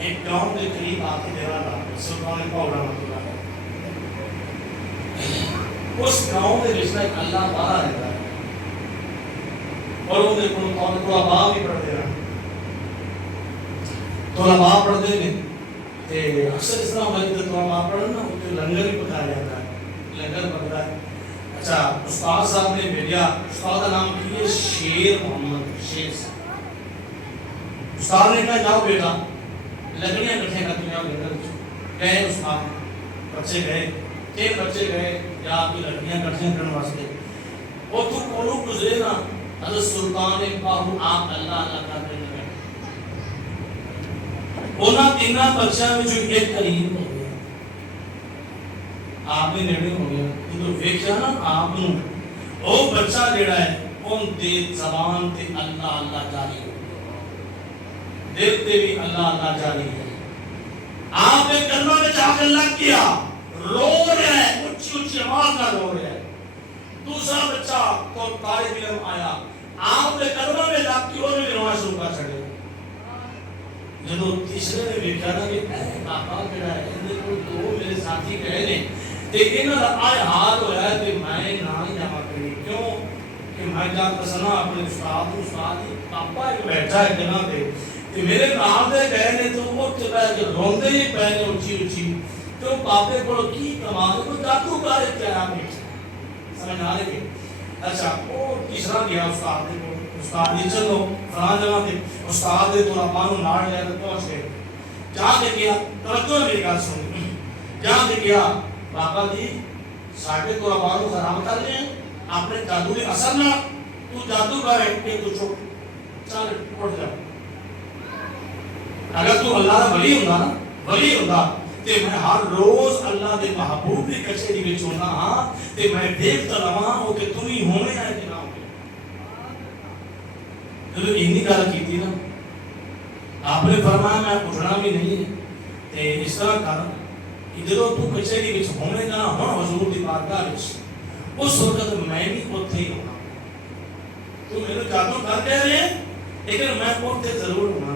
ایک گراؤنڈ کے قریب آ کے ڈیرا لا سلطان پاؤ رحمۃ اللہ اس گراؤنڈ کے وچ ایک اللہ باہر رہتا ہے اور وہ دیکھو طلباء بھی پڑھتے ہیں طلباء پڑھتے ہیں تے اکثر اس طرح ہوتا ہے طلباء پڑھنا وہ لنگر بھی پکایا جاتا ہے لنگر پکتا ہے. اچھا استاد صاحب نے بھیجا استاد کا نام کی ہے شیر محمد شیر صاحب. استاد نے کہا جاؤ بیٹا لکڑیاں کٹھے کر کے جاؤ لنگر گئے استاد بچے گئے 3 بچے گئے یا آپ کی لکڑیاں کٹھے کرنے واسطے وہ تو کولو گزرے نا حضرت سلطان باہو آپ اللہ اللہ کرتے ہیں انہاں تیناں بچیاں میں جو ایک قریب ہو گیا آپ نے نیڑے ہو گیا جو ویکھیا نا آپ نو او بچہ جڑا ہے ان دے زبان تے اللہ اللہ جاری ہو دل تے بھی اللہ اللہ جاری ہے. آپ نے کلمہ میں جا کے اللہ کیا رو رہا ہے اونچی اونچی آواز کا رو رہا ہے. دوسرا بچہ تو طالب علم آیا آپ نے کلمہ میں جا کے اور بھی رونا شروع کر چھڑے. جب تیسرے نے دیکھا نا کہ اے پاپا کیڑا ہے اندر کوئی دو میرے ساتھی گئے نے لیکن آج حال ہوا ہے کہ میں نہ جمع کری کیوں کہ میں جا کسنا اپنے استاد پاپا ایک بیٹھا ہے جنہ پہ کہ میرے نام دے گئے نے تو وہ بیٹھ کے روندے ہی پے نے اونچی اونچی تو پاپے کو کی کمال کو جادو کار کیا بیٹھا سمجھ آ رہی ہے. اچھا وہ تیسرا گیا استاد نے استاد یہ چلو فلان جگہ تے استاد نے تو اپانو ناڑ لے کے پہنچ گئے جا کے گیا توجہ میری گل سن جا کے گیا بابا جی ساڈے تو اپانو خراب کر رہے ہیں اپنے جادو کے اثر نہ تو جادو کر کے تو چپ چل اٹھ جا. اگر تو اللہ دا ولی ہوندا نا ولی ہوندا تے میں ہر روز اللہ دے محبوب دی کچہری وچ ہونا ہاں تے میں دیکھتا رہواں او کہ تم ہی ہوویں یا کہ نہ ہوویں. جب اینی گل کیتی نا آپ نے فرمایا میں اٹھنا بھی نہیں ہے تے اس طرح کر جدوں تو کچہری وچ ہوویں گا ہن حضور دی بارگاہ وچ اس وقت میں بھی اوتھے ہی ہونا. تو میرے جادو کر کہہ رہے ہیں لیکن میں اوتھے ضرور ہونا.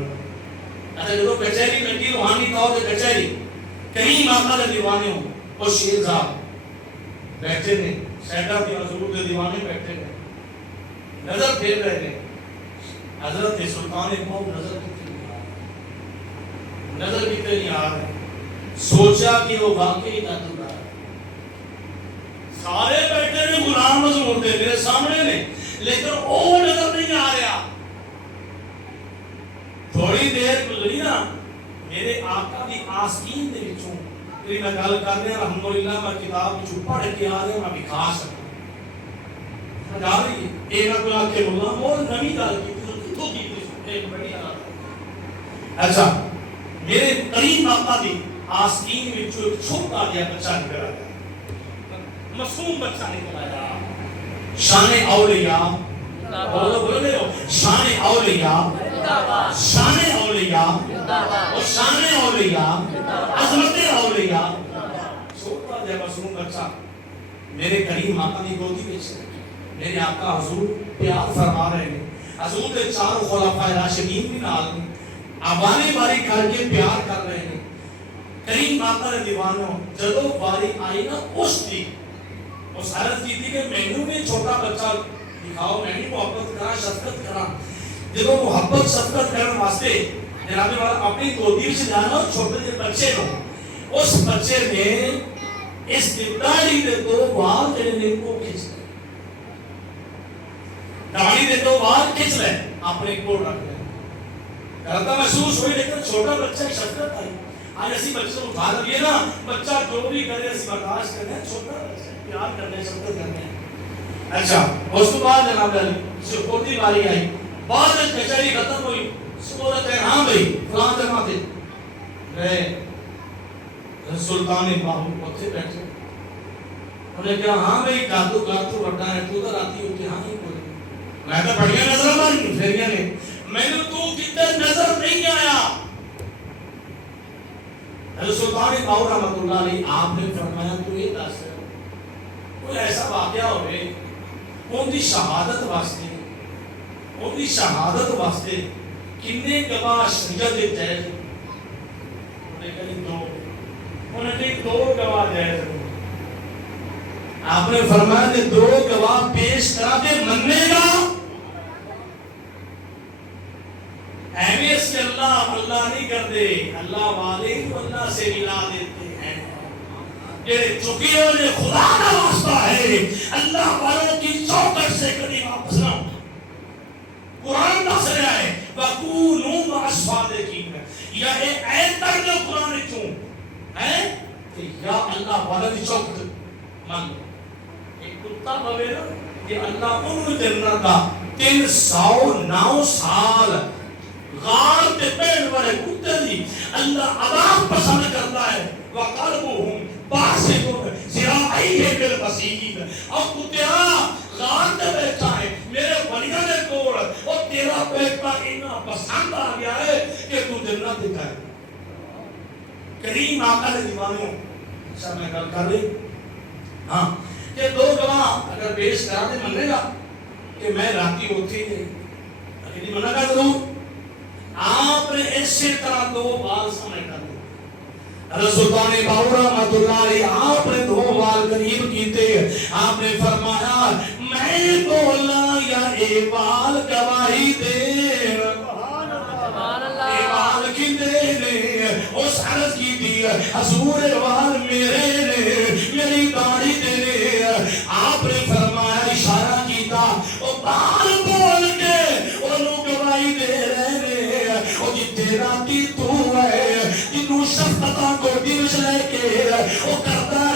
اچھا جدوں کچہری لگی روحانی طور تے کچہری کہیں ماتا دے دیوانے ہوں وہ شیر صاحب بیٹھے نے سیڈا کے حضور دے دیوانے بیٹھے نے نظر پھیر رہے ہیں حضرت سلطان پاؤ نظر کتنے نہیں آ رہے. سوچا کہ وہ واقعی جادوگر ہے. سارے بیٹھے نے غلام حضور دے میرے سامنے نے لیکن وہ نظر نہیں آ رہا. تھوڑی دیر گزری نا میرے آقا دی آستین دے وچوں میں گل کر رہا الحمدللہ میں کتاب وچوں پڑھ کے آ رہا میں دکھا سکتا جا رہی ہے ایک اگلا کے مولا وہ نویں گل کی تو کی ایک بڑی حالت. اچھا میرے قریب آقا دی آستین وچوں ایک چھوٹا جہا بچہ نکل آیا معصوم بچہ نکل آیا. شان اولیاء بولو شان اولیاء شان اولیاء اور شان اولیاء عظمت اولیاء چھوٹا جہا معصوم بچہ میرے کریم آقا کی گودی میں میرے آقا حضور پیار فرما رہے ہیں. حضور کے چار خلفائے راشدین بھی نال آوانے باری کر کے پیار کر رہے ہیں. کریم آقا نے دیوانوں جدو باری آئی نا اس دی اس حالت کی تھی کہ مینو بھی چھوٹا بچہ دکھاؤ میں بھی محبت کرا شفقت کرا. جب محبت شفقت کرنے واسطے جناب والا اپنی گودی سے جانا چھوٹے سے بچے کو اس بچے نے اس داڑھی دے دو وال جڑے نے کو کھچ لے داڑھی دے دو وال کھچ لے اپنے کو رکھ لے کرتا محسوس ہوئی لیکن چھوٹا بچہ شفقت آئی. آج اسی بچے کو اٹھا لیے نا بچہ جو بھی کرے اسی برداشت کرنے چھوٹا بچہ پیار کرنے شفقت کرنے. اچھا اس کے بعد جناب سکوتی باری آئی بعد کچہری ختم ہوئی سکوت ہے ہاں بھائی فلان جگہ تھے گئے سلطان باہو اتنے بیٹھے انہوں نے کہا ہاں بھائی جادو کر تو بڑا ہے تو ادھر آتی ہوتی ہاں نہیں کوئی میں تو بڑھیا نظر ماری پھیریاں نے میں نے تو کتنے نظر نہیں آیا. حضرت سلطان باہو رحمۃ اللہ علیہ آپ نے فرمایا تو یہ دس کوئی ایسا واقعہ ہوئے ان کی شہادت واسطے کنے گواہ شریعت دے جائز دو گواہ جائز آپ نے فرمایا کہ دو گواہ پیش کرا دے مننے گا اہمیت سے اللہ نہیں کر دے اللہ والے اللہ سے ملا دیتے ہیں یہ چکیوں نے خدا کا واسطہ ہے اللہ والوں کی چوکٹ سے کبھی واپس نہ ہو قرآن دس رہا ہے وَكُونُوا مَعَ الصَّادِقِينَ یا اے تک جو قرآن چوں ہے کہ یا اللہ والا دی چوکٹ مان لو ایک کتا بوے نا کہ اللہ انہوں جنت دا 309 سال غار تے پیڑ والے کتے دی اللہ عذاب پسند کرتا ہے وَقَلْبُهُمْ بَاسِطٌ ذِرَاعَيْهِ بِالْوَسِيدِ اور کتیا غار تے بیٹھا ہے میرے ولیہ نے کول اور تیرا بیٹا اتنا پسند آ گیا ہے کہ تو جنت دکھائے کریم آقا نے دیوانوں اچھا میں گل کر رہی ہاں کہ دو گواہ اگر پیش کرا دے مننے گا کہ میں راتی ہوتی نہیں اگر منع کر دوں آپ نے اسی طرح دو بال سامنے کر دے حضرت سلطان باہو رحمۃ اللہ علیہ آپ نے دو بال قریب کیتے آپ نے فرمایا میں بولا یا اے بال گواہی دے اے بال کی دے نے اس عرض کی دی حضور بال میرے نے میری داڑھی دے نے آپ نے فرمایا اشارہ کیتا او بال بول کے انہوں گواہی دے رہے او جتے راتی تو ہے جنہوں شفقتاں کو دمش لے کے او کرتا